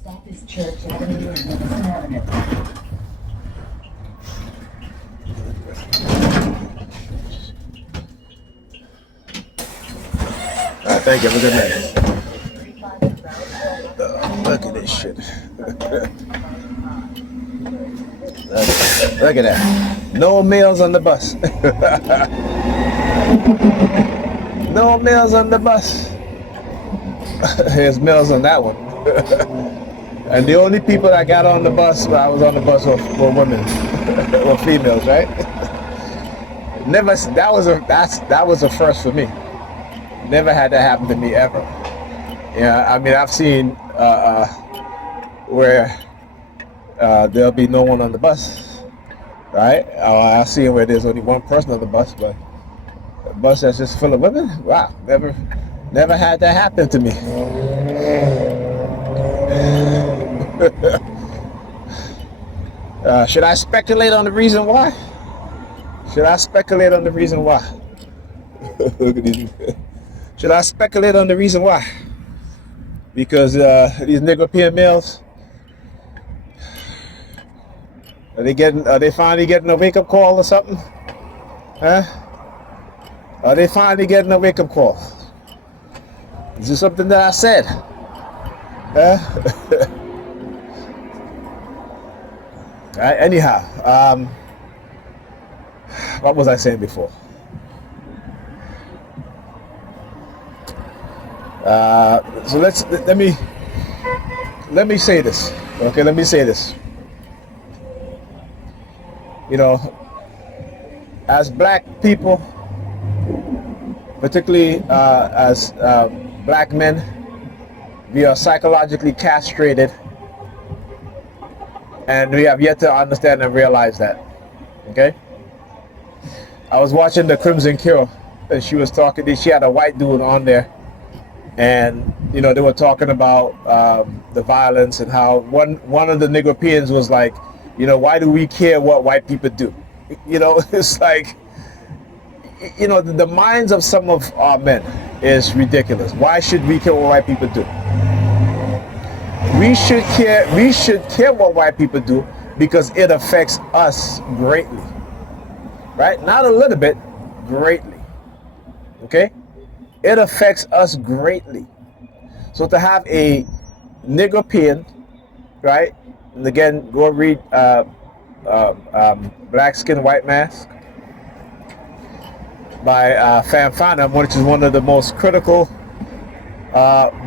Stop this church at any Avenue. Thank you. Have a good night. Look at this shit. Look at that. No males on the bus. No males on the bus. There's males on that one. And the only people that got on the bus when I was on the bus were women, were females, right? Never. That was a first for me. Never had that happen to me ever. Yeah, I mean, I've seen where there'll be no one on the bus, right? I've seen where there's only one person on the bus, but a bus that's just full of women. Wow, never had that happen to me. Should I speculate on the reason why? Should I speculate on the reason why? Look at these. Should I speculate on the reason why? Because these Negropean males, are they finally getting a wake-up call or something? Huh? Are they finally getting a wake-up call? Is this something that I said? Huh? Right, anyhow, what was I saying before? So let me say this. Okay, let me say this. You know, as black people, particularly as black men, we are psychologically castrated, and we have yet to understand and realize that. Okay? I was watching the Crimson Cure, and she was talking. She had a white dude on there, and you know they were talking about the violence and how one of the Negropeans was like, you know, why do we care what white people do? You know, it's like, you know, the minds of some of our men is ridiculous. Why should we care what white people do? We should care what white people do because it affects us greatly. Right? Not a little bit, greatly. Okay? It affects us greatly. So to have a Negropean, right? And again, go read Black Skin, White Mask by Fan Fanum, which is one of the most critical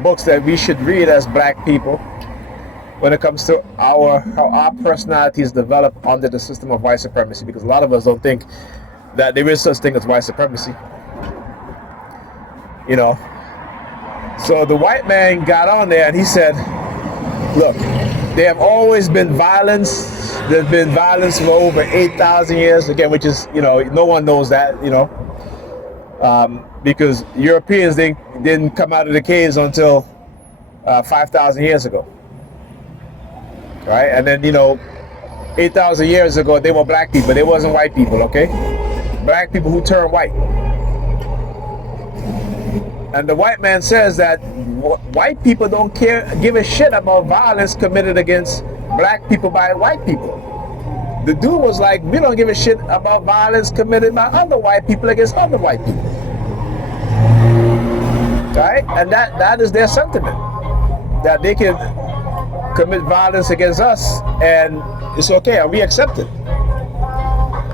books that we should read as black people when it comes to how our personalities develop under the system of white supremacy, because a lot of us don't think that there is such thing as white supremacy. You know, so the white man got on there and he said, look, there have always been violence. There's been violence for over 8,000 years, again, which is, you know, no one knows that, you know, because Europeans didn't come out of the caves until 5,000 years ago. Right? And then, you know, 8,000 years ago, they were black people. They wasn't white people, okay? Black people who turned white. And the white man says that white people don't give a shit about violence committed against black people by white people. The dude was like, we don't give a shit about violence committed by other white people against other white people. Right? And that is their sentiment. That they can commit violence against us and it's okay, and we accept it.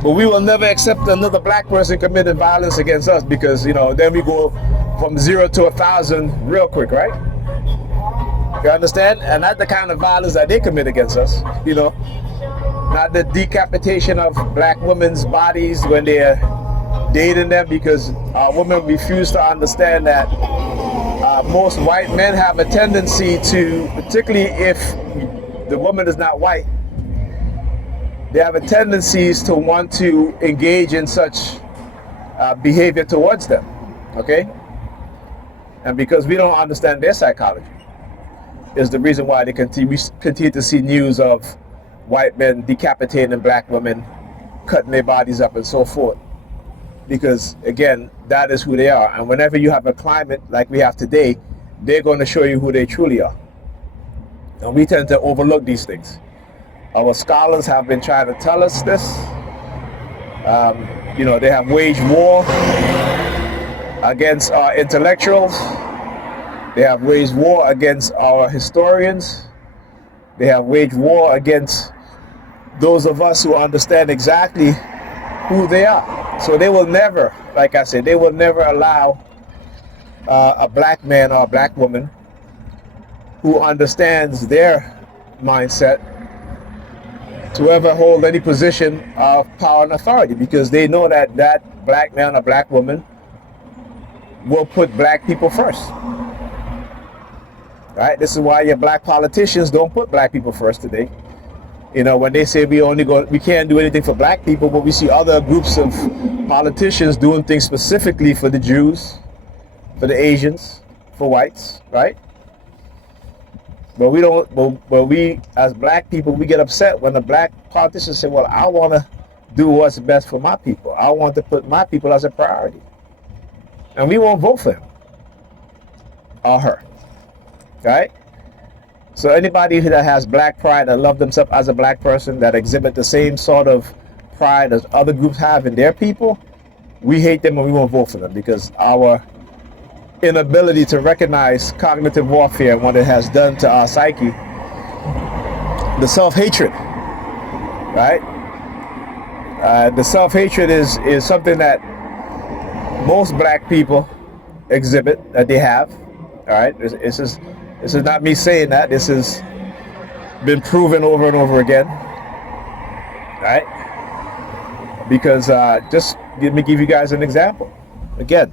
But we will never accept another black person committing violence against us, because, you know, then we go from 0 to 1,000 real quick, right? You understand? And that's the kind of violence that they commit against us, you know. Not the decapitation of black women's bodies when they're dating them, because women refuse to understand that most white men have a tendency to, particularly if the woman is not white, they have a tendency to want to engage in such behavior towards them, okay? And because we don't understand their psychology is the reason why we continue to see news of white men decapitating black women, cutting their bodies up and so forth. Because again, that is who they are. And whenever you have a climate like we have today, they're going to show you who they truly are. And we tend to overlook these things. Our scholars have been trying to tell us this. They have waged war against our intellectuals. They have waged war against our historians. They have waged war against those of us who understand exactly who they are. So they will never, like I said, they will never allow a black man or a black woman who understands their mindset to ever hold any position of power and authority, because they know that that black man or black woman will put black people first. Right? This is why your black politicians don't put black people first today. When they say we can't do anything for black people, but we see other groups of politicians doing things specifically for the Jews, for the Asians, for whites, right? But we don't. But we, as black people, we get upset when the black politicians say, "Well, I want to do what's best for my people. I want to put my people as a priority," and we won't vote for him or her, right? So anybody that has black pride, that love themselves as a black person, that exhibit the same sort of pride as other groups have in their people, we hate them and we won't vote for them, because our inability to recognize cognitive warfare and what it has done to our psyche, the self-hatred, right? The self-hatred is something that most black people exhibit, that they have, all right? This is not me saying that. This has been proven over and over again, right? Because just let me give you guys an example. Again,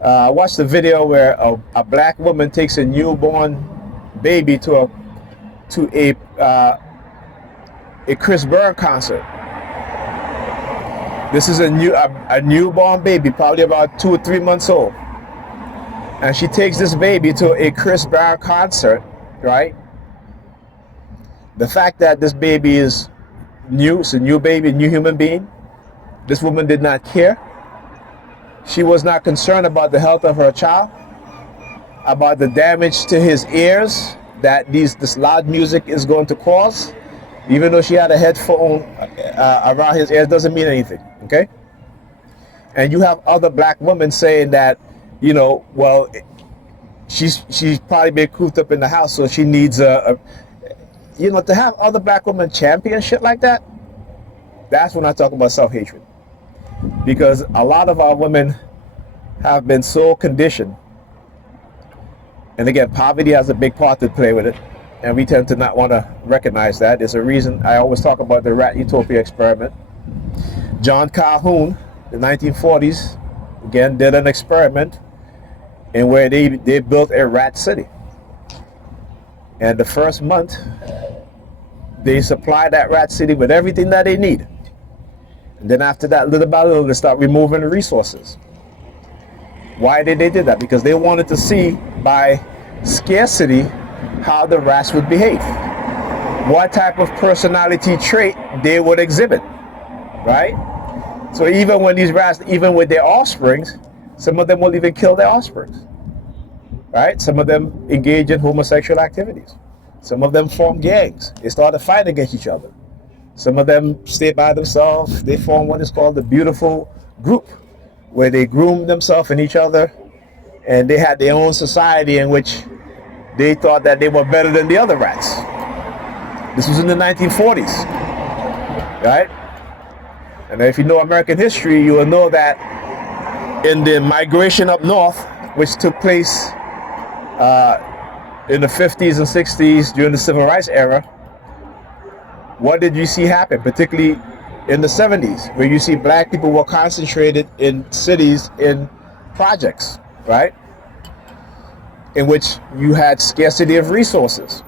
I watched a video where a black woman takes a newborn baby to a Chris Brown concert. This is a newborn baby, probably about 2 or 3 months old. And she takes this baby to a Chris Brown concert, right? The fact that this baby is new, it's a new baby, a new human being, this woman did not care. She was not concerned about the health of her child, about the damage to his ears that this loud music is going to cause. Even though she had a headphone around his ears, doesn't mean anything, okay? And you have other black women saying that, well, she's probably been cooped up in the house, so she needs to have other black women champion shit like that. That's when I talk about self-hatred, because a lot of our women have been so conditioned, and again, poverty has a big part to play with it, and we tend to not want to recognize that. There's a reason I always talk about the rat utopia experiment. John Calhoun, the 1940s, again, did an experiment in where they built a rat city. And the first month, they supplied that rat city with everything that they needed. And then after that, little by little, they start removing the resources. Why did they do that? Because they wanted to see by scarcity how the rats would behave, what type of personality trait they would exhibit, right? So even when these rats, even with their offsprings, some of them will even kill their offsprings, right? Some of them engage in homosexual activities. Some of them form gangs. They start to fight against each other. Some of them stay by themselves. They form what is called the beautiful group, where they groom themselves and each other, and they had their own society in which they thought that they were better than the other rats. This was in the 1940s, right? And if you know American history, you will know that in the migration up north, which took place in the 50s and 60s during the Civil Rights era, what did you see happen, particularly in the 70s, where you see black people were concentrated in cities, in projects, right? In which you had scarcity of resources,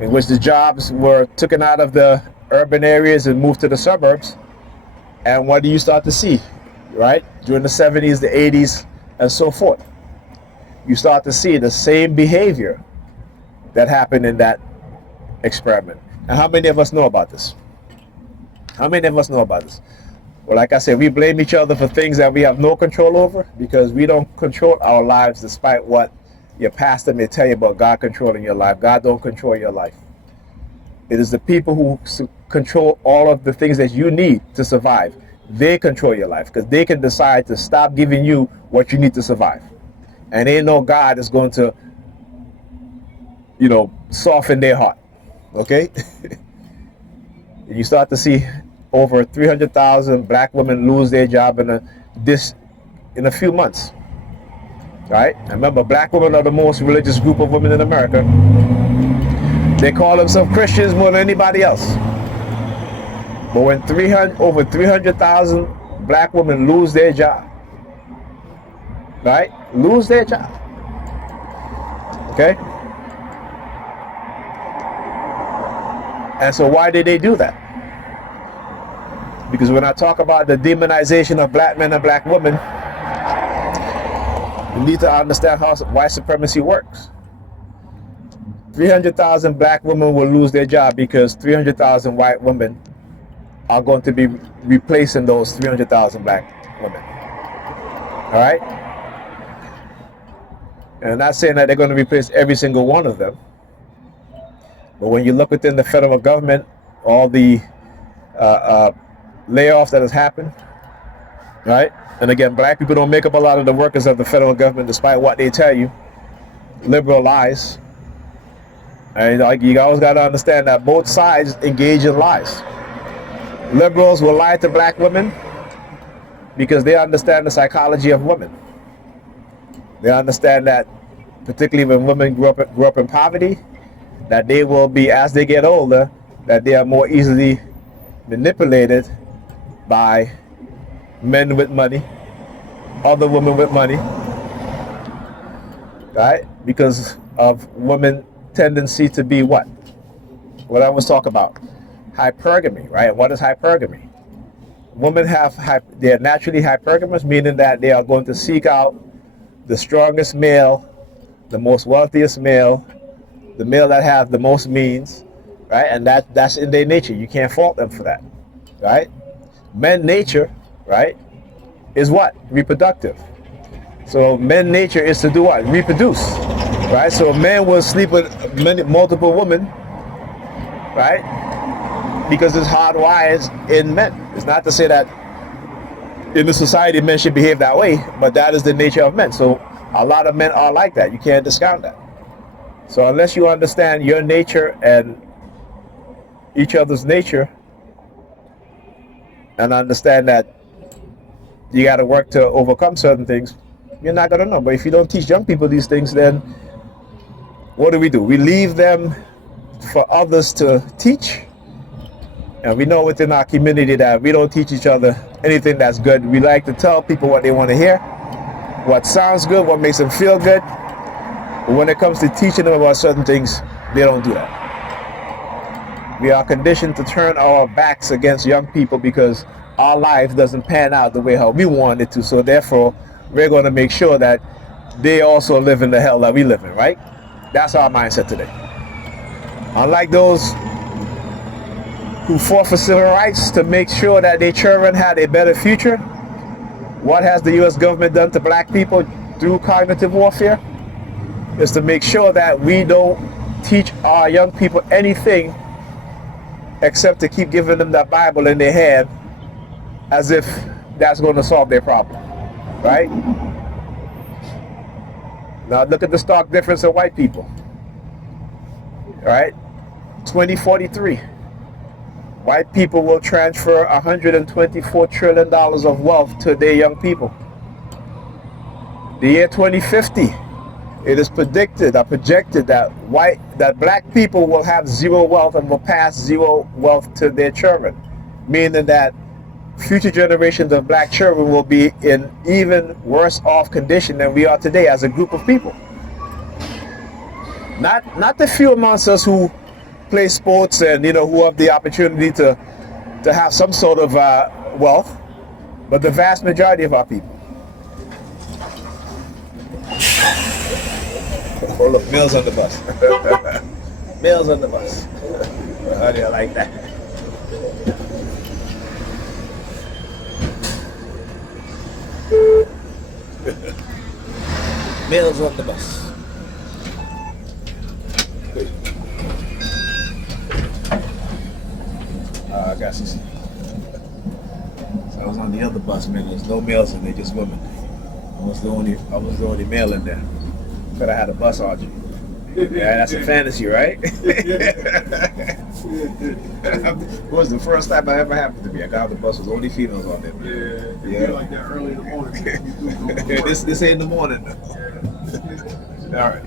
in which the jobs were taken out of the urban areas and moved to the suburbs. And what do you start to see, right? During the 70s, the 80s, and so forth. You start to see the same behavior that happened in that experiment. And how many of us know about this? How many of us know about this? Well, like I said, we blame each other for things that we have no control over, because we don't control our lives despite what Your pastor may tell you about God controlling your life. God don't control your life. It is the people who control all of the things that you need to survive. They control your life because they can decide to stop giving you what you need to survive. And ain't no God is going to, soften their heart. Okay? You start to see over 300,000 black women lose their job in a few months. Right? And remember, black women are the most religious group of women in America. They call themselves Christians more than anybody else. But when over 300,000 black women lose their job, right? Lose their job. Okay? And so why did they do that? Because when I talk about the demonization of black men and black women, you need to understand how white supremacy works. 300,000 black women will lose their job because 300,000 white women are going to be replacing those 300,000 black women. All right? And I'm not saying that they're going to replace every single one of them. But when you look within the federal government, all the layoffs that has happened, right? And again, black people don't make up a lot of the workers of the federal government, despite what they tell you. Liberal lies. And you always got to understand that both sides engage in lies. Liberals will lie to black women because they understand the psychology of women. They understand that, particularly when women grew up in poverty, that they will be, as they get older, that they are more easily manipulated by men with money, other women with money, right? Because of women tendency to be what I was talking about, hypergamy, right? What is hypergamy? Women they're naturally hypergamous, meaning that they are going to seek out the strongest male, the most wealthiest male, the male that have the most means, right? And that's in their nature. You can't fault them for that, right? Men nature, right, is what? Reproductive. So men nature is to do what? Reproduce, right? So men will sleep with multiple women, right? Because it's hardwired in men. It's not to say that in the society men should behave that way, but that is the nature of men. So a lot of men are like that. You can't discount that. So unless you understand your nature and each other's nature, and understand that you got to work to overcome certain things, you're not going to know. But if you don't teach young people these things, then what do? We leave them for others to teach. And we know within our community that we don't teach each other anything that's good. We like to tell people what they want to hear, what sounds good, what makes them feel good. But when it comes to teaching them about certain things, they don't do that. We are conditioned to turn our backs against young people because our life doesn't pan out the way how we want it to. So therefore, we're going to make sure that they also live in the hell that we live in, right? That's our mindset today. Unlike those who fought for civil rights to make sure that their children had a better future, what has the U.S. government done to black people through cognitive warfare? Is to make sure that we don't teach our young people anything except to keep giving them that Bible in their hand as if that's going to solve their problem, right? Now look at the stark difference of white people, right? 2043, white people will transfer $124 trillion of wealth to their young people. The year 2050, it is projected that black people will have zero wealth and will pass zero wealth to their children, meaning that future generations of black children will be in even worse off condition than we are today as a group of people. Not the few amongst us who play sports and who have the opportunity to have some sort of wealth, but the vast majority of our people. Oh look, Mills on the bus. Mills on the bus. How do you like that? Mills on the bus. I got you. So I was on the other bus, man. There's no males in there, just women. I was the only male in there. But I had a bus orgy. Yeah, that's a fantasy, right? It was the first time that ever happened to me. I got on the bus with only females on there. Yeah. Like that early in the morning. This ain't in the morning. All right.